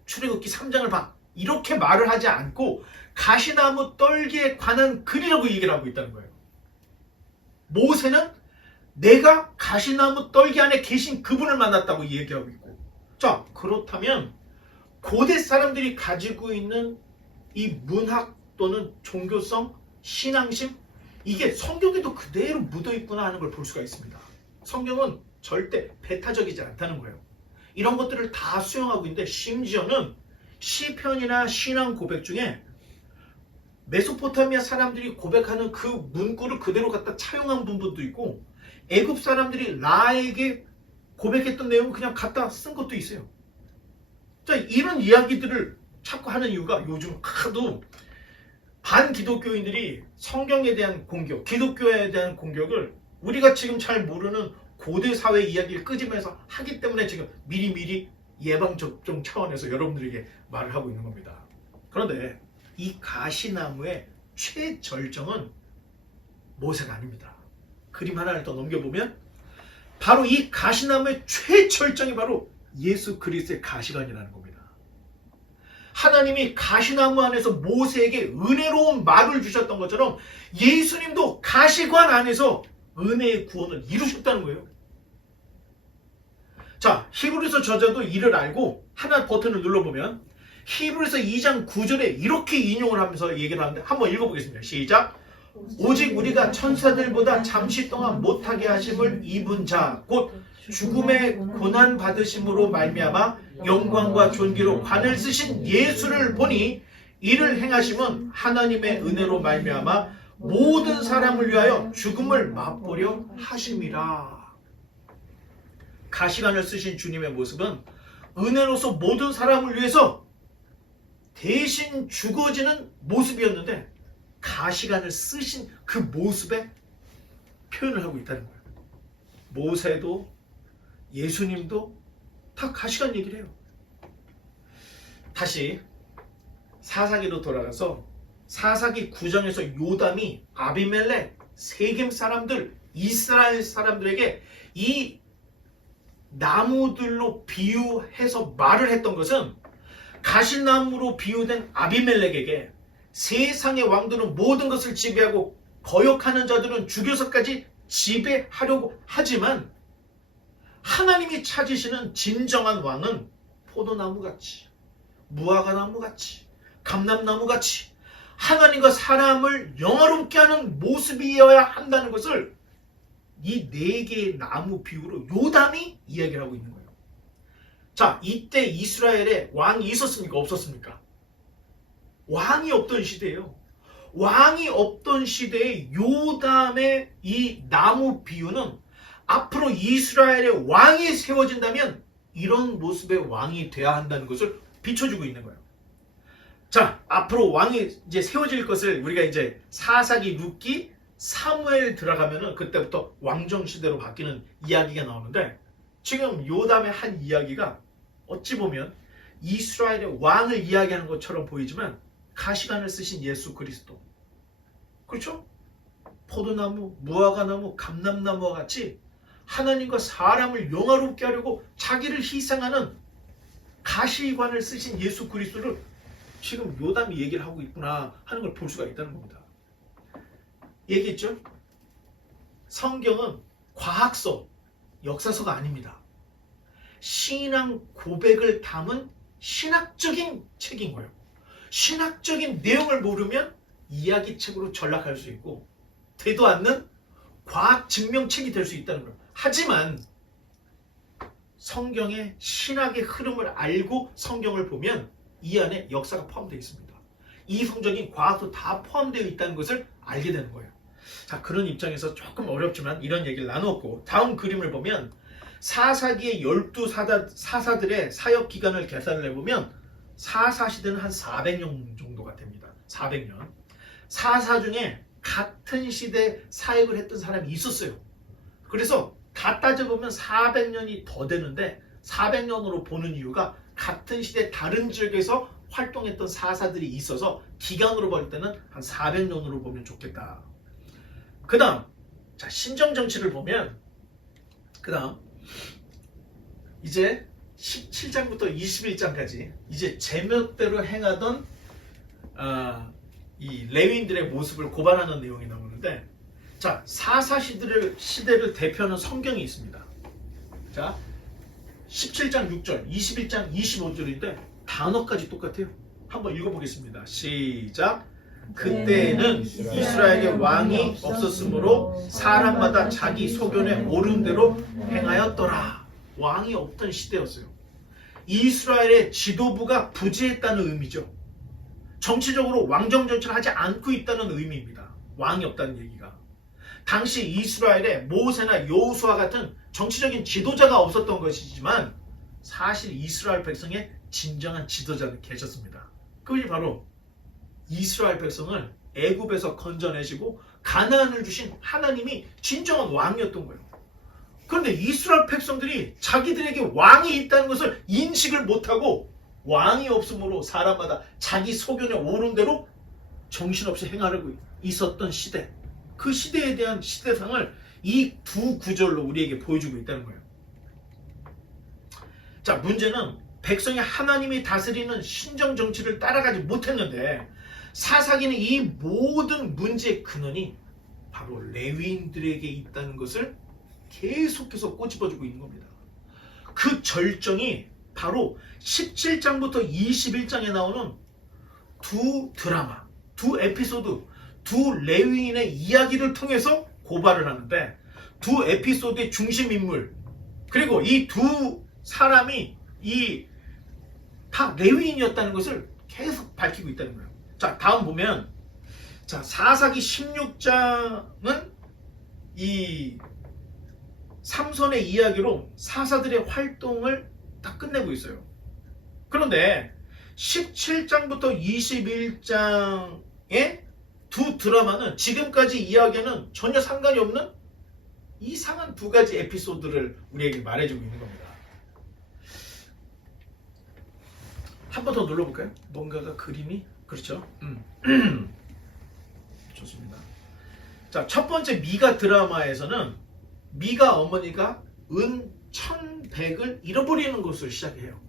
출애굽기 3장을 봐. 이렇게 말을 하지 않고 가시나무 떨기에 관한 글이라고 얘기를 하고 있다는 거예요. 모세는 내가 가시나무 떨기 안에 계신 그분을 만났다고 얘기하고 있고 자, 그렇다면 고대 사람들이 가지고 있는 이 문학 또는 종교성, 신앙심 이게 성경에도 그대로 묻어있구나 하는 걸 볼 수가 있습니다. 성경은 절대 배타적이지 않다는 거예요. 이런 것들을 다 수용하고 있는데 심지어는 시편이나 신앙 고백 중에 메소포타미아 사람들이 고백하는 그 문구를 그대로 갖다 차용한 부분도 있고 애굽 사람들이 라에게 고백했던 내용을 그냥 갖다 쓴 것도 있어요. 자, 이런 이야기들을 자꾸 하는 이유가 요즘 하도 반기독교인들이 성경에 대한 공격, 기독교에 대한 공격을 우리가 지금 잘 모르는 고대 사회 이야기를 끄집어내서 하기 때문에 지금 미리미리 예방접종 차원에서 여러분들에게 말을 하고 있는 겁니다. 그런데 이 가시나무의 최절정은 모세가 아닙니다. 그림 하나를 더 넘겨보면 바로 이 가시나무의 최절정이 바로 예수 그리스도의 가시관이라는 겁니다. 하나님이 가시나무 안에서 모세에게 은혜로운 말을 주셨던 것처럼 예수님도 가시관 안에서 은혜의 구원을 이루셨다는 거예요. 자, 히브리서 저자도 이를 알고 하나 버튼을 눌러보면 히브리서 2장 9절에 이렇게 인용을 하면서 얘기를 하는데 한번 읽어보겠습니다. 시작! 오직 우리가 천사들보다 잠시 동안 못하게 하심을 입은 자 곧 죽음의 고난 받으심으로 말미암아 영광과 존귀로 관을 쓰신 예수를 보니 이를 행하심은 하나님의 은혜로 말미암아 모든 사람을 위하여 죽음을 맛보려 하심이라. 가시관을 쓰신 주님의 모습은 은혜로서 모든 사람을 위해서 대신 죽어지는 모습이었는데 가시관을 쓰신 그 모습에 표현을 하고 있다는 거예요. 모세도 예수님도 다 가시관 얘기를 해요. 다시 사사기로 돌아가서 사사기 9장에서 요담이 아비멜렉, 세겜 사람들, 이스라엘 사람들에게 이 나무들로 비유해서 말을 했던 것은 가시나무로 비유된 아비멜렉에게 세상의 왕들은 모든 것을 지배하고 거역하는 자들은 죽여서까지 지배하려고 하지만 하나님이 찾으시는 진정한 왕은 포도나무같이, 무화과나무같이, 감람나무같이 하나님과 사람을 영화롭게 하는 모습이어야 한다는 것을 이 네 개의 나무 비유로 요담이 이야기를 하고 있는 거예요. 자, 이때 이스라엘에 왕이 있었습니까? 없었습니까? 왕이 없던 시대예요. 왕이 없던 시대의 요담의 이 나무 비유는 앞으로 이스라엘의 왕이 세워진다면 이런 모습의 왕이 돼야 한다는 것을 비춰주고 있는 거예요. 자, 앞으로 왕이 이제 세워질 것을 우리가 이제 사사기, 룻기, 사무엘 들어가면은 그때부터 왕정 시대로 바뀌는 이야기가 나오는데 지금 요담의 한 이야기가 어찌 보면 이스라엘의 왕을 이야기하는 것처럼 보이지만 가시관을 쓰신 예수 그리스도, 그렇죠? 포도나무, 무화과나무, 감람나무와 같이 하나님과 사람을 영화롭게 하려고 자기를 희생하는 가시관을 쓰신 예수 그리스도를 지금 요담이 얘기를 하고 있구나 하는 걸 볼 수가 있다는 겁니다. 얘기했죠? 성경은 과학서, 역사서가 아닙니다. 신앙 고백을 담은 신학적인 책인 거예요. 신학적인 내용을 모르면 이야기책으로 전락할 수 있고 되도 않는 과학 증명책이 될 수 있다는 거예요. 하지만 성경의 신학의 흐름을 알고 성경을 보면 이 안에 역사가 포함되어 있습니다. 이성적인 과학도 다 포함되어 있다는 것을 알게 되는 거예요. 자, 그런 입장에서 조금 어렵지만 이런 얘기를 나눴고 다음 그림을 보면 사사기의 12사사들의 사역 기간을 계산을 해보면 사사시대는 한 400년 정도가 됩니다. 400년. 사사 중에 같은 시대 사역을 했던 사람이 있었어요. 그래서 다 따져보면 400년이 더 되는데 400년으로 보는 이유가 같은 시대 다른 지역에서 활동했던 사사들이 있어서 기간으로 볼 때는 한 400년으로 보면 좋겠다. 그 다음 자, 신정정치를 보면 그 다음 이제 17장부터 21장까지 이제 제멋대로 행하던 이 레위인들의 모습을 고발하는 내용이 나오는데 자, 사사시대를 대표하는 성경이 있습니다. 자, 17장 6절, 21장 25절인데 단어까지 똑같아요. 한번 읽어보겠습니다. 시작! 그때에는 이스라엘에 왕이 없었으므로 사람마다 자기 소견에 옳은 대로 행하였더라. 왕이 없던 시대였어요. 이스라엘의 지도부가 부재했다는 의미죠. 정치적으로 왕정 정치를 하지 않고 있다는 의미입니다. 왕이 없다는 얘기가. 당시 이스라엘에 모세나 여호수아 같은 정치적인 지도자가 없었던 것이지만 사실 이스라엘 백성의 진정한 지도자는 계셨습니다. 그것이 바로 이스라엘 백성을 애굽에서 건져내시고 가나안을 주신 하나님이 진정한 왕이었던 거예요. 그런데 이스라엘 백성들이 자기들에게 왕이 있다는 것을 인식을 못하고 왕이 없으므로 사람마다 자기 소견에 옳은 대로 정신없이 행하려고 있었던 시대, 그 시대에 대한 시대상을 이 두 구절로 우리에게 보여주고 있다는 거예요. 자, 문제는 백성이 하나님이 다스리는 신정 정치를 따라가지 못했는데 사사기는 이 모든 문제의 근원이 바로 레위인들에게 있다는 것을 계속해서 꼬집어주고 있는 겁니다. 그 절정이 바로 17장부터 21장에 나오는 두 드라마, 두 에피소드, 두 레위인의 이야기를 통해서 고발을 하는데 두 에피소드의 중심 인물 그리고 이 두 사람이 다 레위인이었다는 것을 계속 밝히고 있다는 거예요. 자, 다음 보면 자, 사사기 16장은 이 삼손의 이야기로 사사들의 활동을 다 끝내고 있어요. 그런데 17장부터 21장의 두 드라마는 지금까지 이야기는 전혀 상관이 없는 이상한 두 가지 에피소드를 우리에게 말해주고 있는 겁니다. 한 번 더 눌러볼까요? 뭔가가 그림이 그렇죠? 좋습니다. 자, 첫 번째 미가 드라마에서는 미가 어머니가 은 1100을 잃어버리는 것을 시작해요.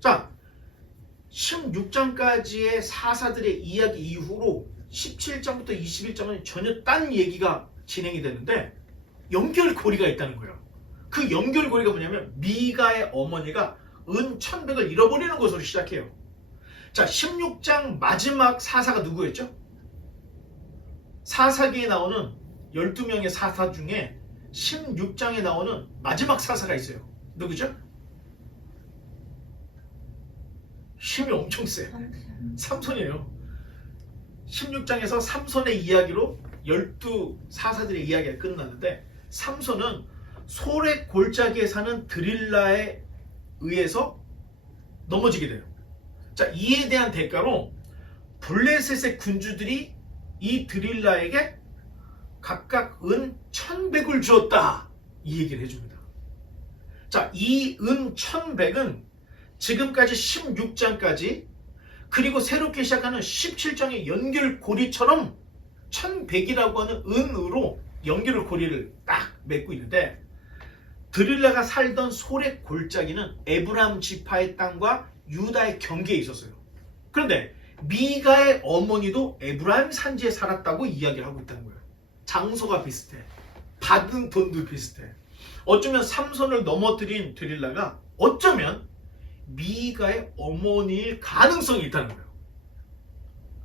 자, 16장까지의 사사들의 이야기 이후로 17장부터 21장은 전혀 딴 얘기가 진행이 되는데 연결고리가 있다는 거예요. 그 연결고리가 뭐냐면 미가의 어머니가 은 1100을 잃어버리는 것으로 시작해요. 자, 16장 마지막 사사가 누구였죠? 사사기에 나오는 12명의 사사 중에 16장에 나오는 마지막 사사가 있어요. 누구죠? 힘이 엄청 세. 삼손이에요. 16장에서 삼손의 이야기로 12사사들의 이야기가 끝났는데 삼손은 소렉 골짜기에 사는 드릴라에 의해서 넘어지게 돼요. 자, 이에 대한 대가로 블레셋의 군주들이 이 드릴라에게 각각 은 1100을 주었다. 이 얘기를 해줍니다. 자, 이 은 1100은 지금까지 16장까지 그리고 새롭게 시작하는 17장의 연결고리처럼 1100이라고 하는 은으로 연결고리를 딱 맺고 있는데 드릴라가 살던 소렉 골짜기는 에브라임 지파의 땅과 유다의 경계에 있었어요. 그런데 미가의 어머니도 에브라임 산지에 살았다고 이야기를 하고 있다는 거예요. 장소가 비슷해. 받은 돈도 비슷해. 어쩌면 삼손을 넘어뜨린 드릴라가 어쩌면 미가의 어머니일 가능성이 있다는 거예요.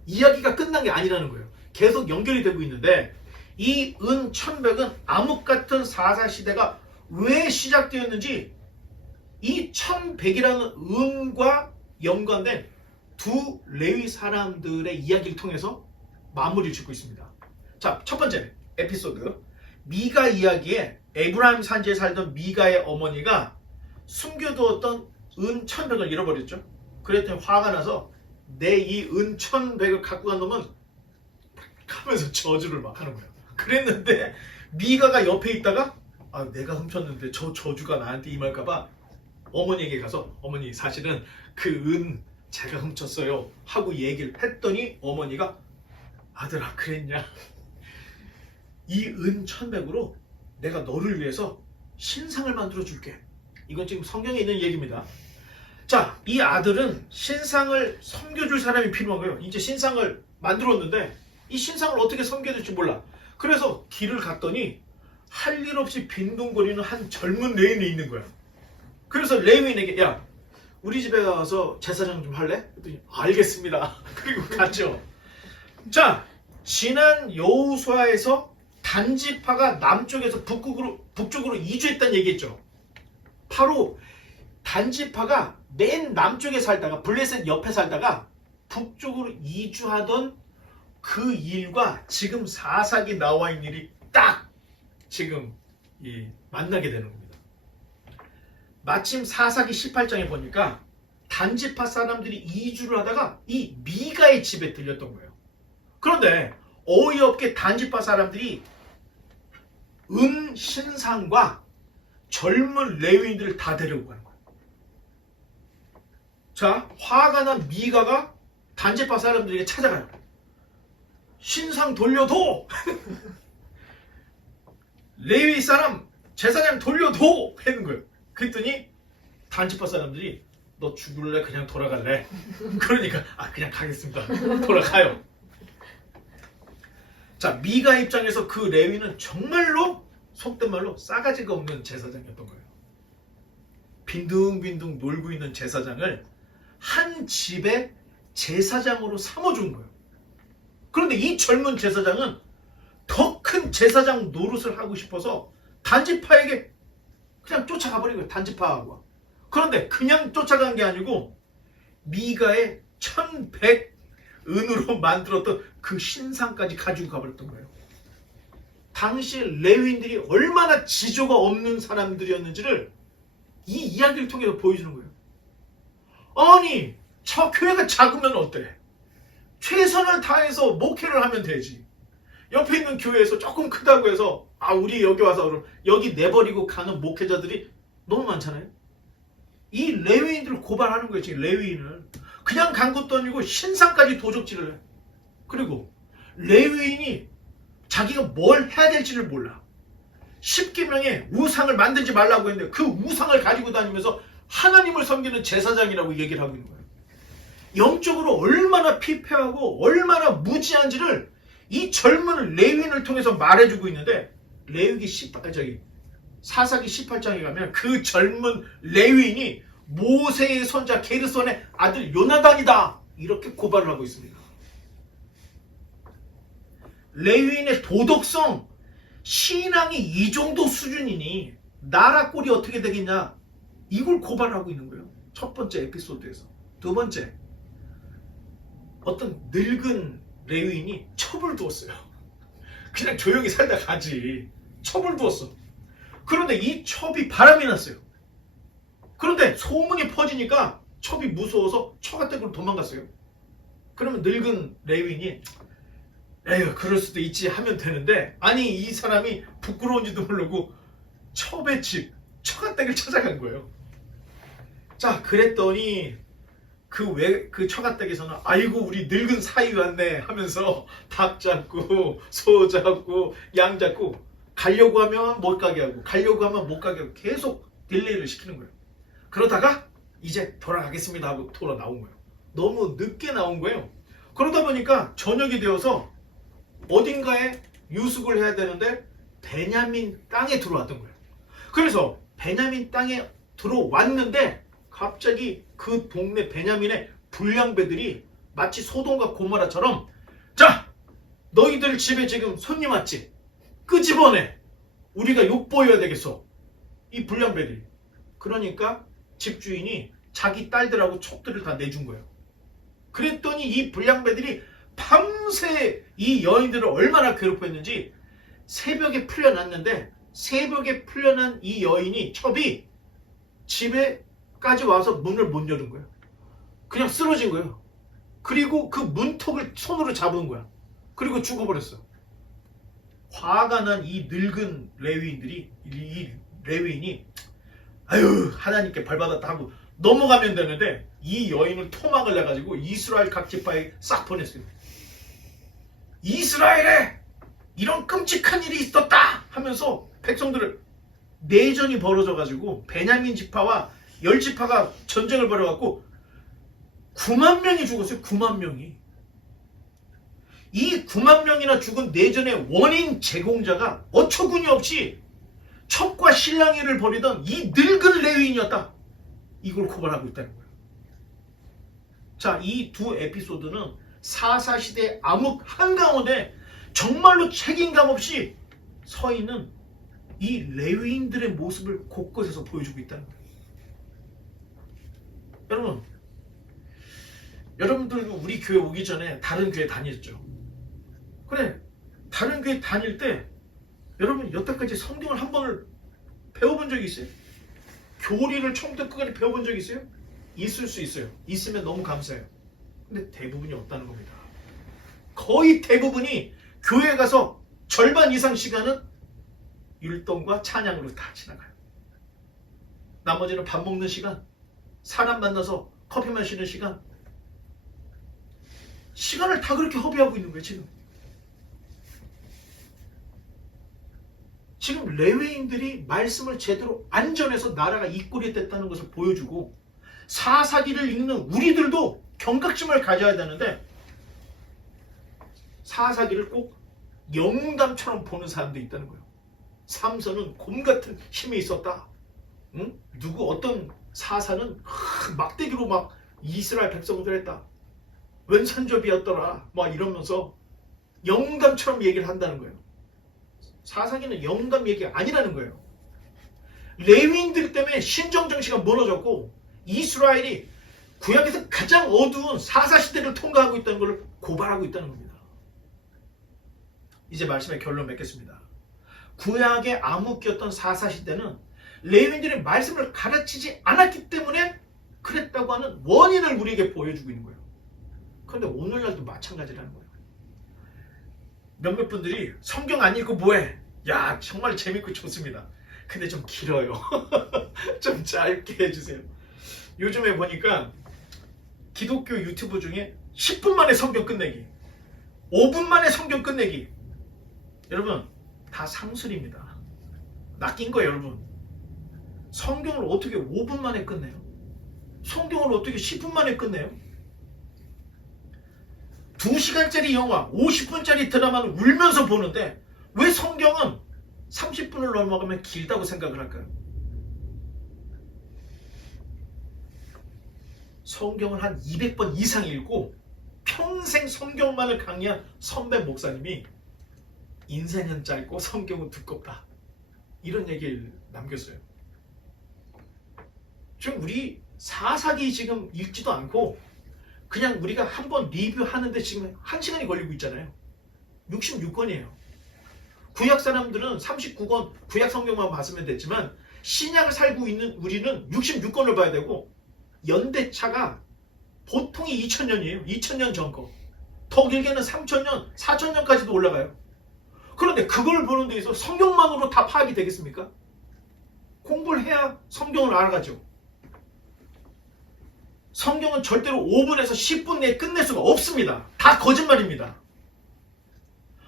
이야기가 끝난 게 아니라는 거예요. 계속 연결이 되고 있는데 이 은 1100은 암흑 같은 사사시대가 왜 시작되었는지 이 1100이라는 은과 연관된 두 레위 사람들의 이야기를 통해서 마무리를 짓고 있습니다. 자, 첫 번째 에피소드 미가 이야기에 에브라임 산지에 살던 미가의 어머니가 숨겨두었던 은 1100을 잃어버렸죠. 그랬더니 화가 나서 내 이 은 1100을 갖고 간 놈은 하면서 저주를 막 하는 거예요. 그랬는데 미가가 옆에 있다가 내가 훔쳤는데 저 저주가 나한테 임할까봐 어머니에게 가서 어머니 사실은 그 은 제가 훔쳤어요 하고 얘기를 했더니 어머니가 아들아 그랬냐? 이 은 1100으로 내가 너를 위해서 신상을 만들어 줄게. 이건 지금 성경에 있는 얘기입니다. 자, 이 아들은 신상을 섬겨줄 사람이 필요한 거예요. 이제 신상을 만들었는데 이 신상을 어떻게 섬겨야 될지 몰라. 그래서 길을 갔더니 할 일 없이 빈둥거리는 한 젊은 레위인이 있는 거야. 그래서 레위인에게 야 우리 집에 가서 제사장 좀 할래? 그랬더니 알겠습니다. 그리고 갔죠. 자, 지난 여호수아에서 단지파가 남쪽에서 북쪽으로 이주했다는 얘기했죠. 바로 단지파가 맨 남쪽에 살다가 블레셋 옆에 살다가 북쪽으로 이주하던 그 일과 지금 사사기 나와 있는 일이 딱 지금 만나게 되는 겁니다. 마침 사사기 18장에 보니까 단지파 사람들이 이주를 하다가 이 미가의 집에 들렸던 거예요. 그런데 어이없게 단지파 사람들이 신상과 젊은 레위인들을 다 데리고 가는 거예요. 자, 화가 난 미가가 단지파 사람들에게 찾아가요. 신상 돌려도 레위 사람 제사장 돌려도 하는 거예요. 그랬더니 단지파 사람들이 너 죽을래? 그냥 돌아갈래? 그러니까 그냥 가겠습니다. 돌아가요. 자, 미가 입장에서 그 레위는 정말로 속된 말로 싸가지가 없는 제사장이었던 거예요. 빈둥빈둥 놀고 있는 제사장을 한 집의 제사장으로 삼아준 거예요. 그런데 이 젊은 제사장은 더 큰 제사장 노릇을 하고 싶어서 단지파에게 그냥 쫓아가 버린 거예요. 단지파하고. 그런데 그냥 쫓아간 게 아니고 미가의 1100 은으로 만들었던 그 신상까지 가지고 가버렸던 거예요. 당시 레위인들이 얼마나 지조가 없는 사람들이었는지를 이 이야기를 통해서 보여주는 거예요. 아니, 저 교회가 작으면 어때? 최선을 다해서 목회를 하면 되지. 옆에 있는 교회에서 조금 크다고 해서 우리 여기 와서 그럼 여기 내버리고 가는 목회자들이 너무 많잖아요. 이 레위인들을 고발하는 거예요. 지금 레위인을 그냥 간 것도 아니고 신상까지 도적질을 해. 그리고 레위인이 자기가 뭘 해야 될지를 몰라. 10계명에 우상을 만들지 말라고 했는데 그 우상을 가지고 다니면서 하나님을 섬기는 제사장이라고 얘기를 하고 있는 거예요. 영적으로 얼마나 피폐하고 얼마나 무지한지를 이 젊은 레위인을 통해서 말해주고 있는데 사사기 18장에 가면 그 젊은 레위인이 모세의 손자 게르손의 아들 요나단이다 이렇게 고발을 하고 있습니다. 레위인의 도덕성, 신앙이 이 정도 수준이니 나라 꼴이 어떻게 되겠냐 이걸 고발하고 있는 거예요. 첫 번째 에피소드에서. 두 번째, 어떤 늙은 레위인이 첩을 두었어요. 그냥 조용히 살다 가지. 첩을 두었어. 그런데 이 첩이 바람이 났어요. 그런데 소문이 퍼지니까 첩이 무서워서 처가댁으로 도망갔어요. 그러면 늙은 레위인이 에휴 그럴 수도 있지 하면 되는데 아니 이 사람이 부끄러운지도 모르고 첩의 집, 처가댁을 찾아간 거예요. 자, 그랬더니 그 처가댁에서는 아이고 우리 늙은 사위 왔네 하면서 닭 잡고 소 잡고 양 잡고 가려고 하면 못 가게 하고 가려고 하면 못 가게 하고 계속 딜레이를 시키는 거예요. 그러다가 이제 돌아가겠습니다 하고 돌아 나온 거예요. 너무 늦게 나온 거예요. 그러다 보니까 저녁이 되어서 어딘가에 유숙을 해야 되는데 베냐민 땅에 들어왔던 거예요. 그래서 베냐민 땅에 들어왔는데 갑자기 그 동네 베냐민의 불량배들이 마치 소돔과 고모라처럼 자 너희들 집에 지금 손님 왔지? 끄집어내. 우리가 욕보여야 되겠어. 이 불량배들이. 그러니까 집주인이 자기 딸들하고 촉들을 다 내준 거예요. 그랬더니 이 불량배들이 밤새 이 여인들을 얼마나 괴롭혔는지 새벽에 풀려났는데 새벽에 풀려난 이 여인이 첩이 집에까지 와서 문을 못 여는 거예요. 그냥 쓰러진 거예요. 그리고 그 문턱을 손으로 잡은 거야. 그리고 죽어버렸어. 화가 난 이 늙은 레위인들이 이 레위인이 아유 하나님께 벌받았다 하고 넘어가면 되는데 이 여인을 토막을 내가지고 이스라엘 각 지파에 싹 보냈어요. 이스라엘에 이런 끔찍한 일이 있었다 하면서 백성들을 내전이 벌어져가지고 베냐민 지파와 10지파가 전쟁을 벌여갖고 9만 명이 죽었어요. 9만 명이. 이 9만 명이나 죽은 내전의 원인 제공자가 어처구니 없이 첩과 실랑이를 벌이던 이 늙은 레위인이었다. 이걸 고발하고 있다는 거예요. 자, 이 두 에피소드는 사사시대 암흑 한가운데 정말로 책임감 없이 서 있는 이 레위인들의 모습을 곳곳에서 보여주고 있다는 거예요. 여러분들도 우리 교회 오기 전에 다른 교회 다녔죠. 그래, 다른 교회 다닐 때 여러분 여태까지 성경을 한 번을 배워본 적이 있어요? 교리를 처음부터 끝까지 배워본 적이 있어요? 있을 수 있어요. 있으면 너무 감사해요. 근데 대부분이 없다는 겁니다. 거의 대부분이 교회에 가서 절반 이상 시간은 율동과 찬양으로 다 지나가요. 나머지는 밥 먹는 시간, 사람 만나서 커피 마시는 시간, 시간을 다 그렇게 허비하고 있는 거예요. 지금 레위인들이 말씀을 제대로 안전해서 나라가 이 꼴이 됐다는 것을 보여주고, 사사기를 읽는 우리들도 경각심을 가져야 되는데 사사기를 꼭 영웅담처럼 보는 사람도 있다는 거예요. 삼손은 곰 같은 힘이 있었다. 응? 누구 어떤 사사는 막대기로 막 이스라엘 백성들 했다. 왼손잡이였더라. 막 이러면서 영웅담처럼 얘기를 한다는 거예요. 사사기는 영웅담 얘기가 아니라는 거예요. 레위인들 때문에 신정 정신가 무너졌고 이스라엘이 구약에서 가장 어두운 사사시대를 통과하고 있다는 것을 고발하고 있다는 겁니다. 이제 말씀의 결론 맺겠습니다. 구약의 암흑기였던 사사시대는 레위인들이 말씀을 가르치지 않았기 때문에 그랬다고 하는 원인을 우리에게 보여주고 있는 거예요. 그런데 오늘날도 마찬가지라는 거예요. 몇몇 분들이 성경 안 읽고 뭐해? 야, 정말 재밌고 좋습니다. 근데 좀 길어요. 좀 짧게 해주세요. 요즘에 보니까 기독교 유튜브 중에 10분 만에 성경 끝내기, 5분 만에 성경 끝내기, 여러분 다 상술입니다. 낚인 거예요. 여러분, 성경을 어떻게 5분 만에 끝내요? 성경을 어떻게 10분 만에 끝내요? 2시간짜리 영화, 50분짜리 드라마를 울면서 보는데 왜 성경은 30분을 넘어가면 길다고 생각을 할까요? 성경을 한 200번 이상 읽고 평생 성경만을 강의한 선배 목사님이 인생은 짧고 성경은 두껍다, 이런 얘기를 남겼어요. 지금 우리 사사기 지금 읽지도 않고 그냥 우리가 한번 리뷰하는데 지금 1시간이 걸리고 있잖아요. 66권이에요. 구약 사람들은 39권 구약 성경만 봤으면 됐지만 신약을 살고 있는 우리는 66권을 봐야 되고, 연대차가 보통이 2000년이에요. 2000년 전 거. 더 길게는 3000년, 4000년까지도 올라가요. 그런데 그걸 보는 데 있어서 성경만으로 다 파악이 되겠습니까? 공부를 해야 성경을 알아가죠. 성경은 절대로 5분에서 10분 내에 끝낼 수가 없습니다. 다 거짓말입니다.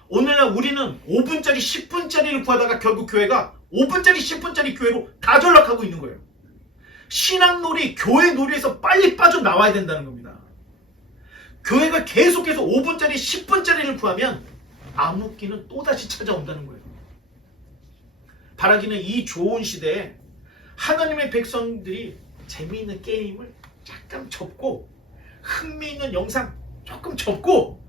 오늘날 우리는 5분짜리 10분짜리를 구하다가 결국 교회가 5분짜리 10분짜리 교회로 다 전락하고 있는 거예요. 신앙놀이, 교회 놀이에서 빨리 빠져나와야 된다는 겁니다. 교회가 계속해서 5분짜리 10분짜리를 구하면 암흑기는 또다시 찾아온다는 거예요. 바라기는 이 좋은 시대에 하나님의 백성들이 재미있는 게임을 약간 접고, 흥미있는 영상 조금 접고,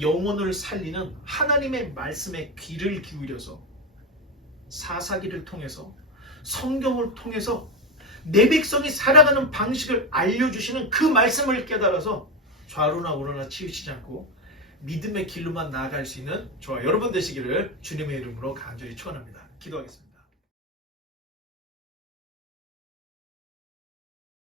영혼을 살리는 하나님의 말씀에 귀를 기울여서 사사기를 통해서, 성경을 통해서 내 백성이 살아가는 방식을 알려주시는 그 말씀을 깨달아서 좌로나 우로나 치우치지 않고 믿음의 길로만 나아갈 수 있는 저와 여러분 되시기를 주님의 이름으로 간절히 축원합니다. 기도하겠습니다.